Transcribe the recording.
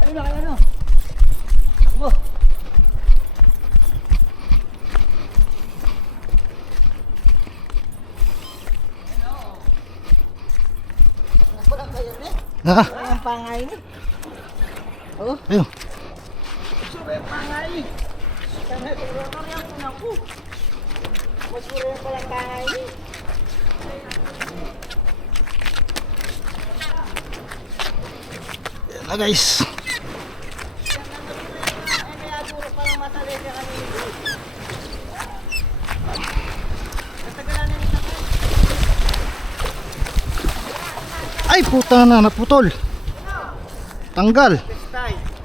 Ayun na, ayun na. Takbo. Ha? Ang pangay ni. Oh, Ayun. sure yung pangay ni. Kaya ito rotor yan kung ako. Mas sure yung palang pangay ni. Ayan na guys. Ay, kaya duro palang matalay ka kami. Katagalan na nito. Ay puta na, naputol. Tanggal. Stay.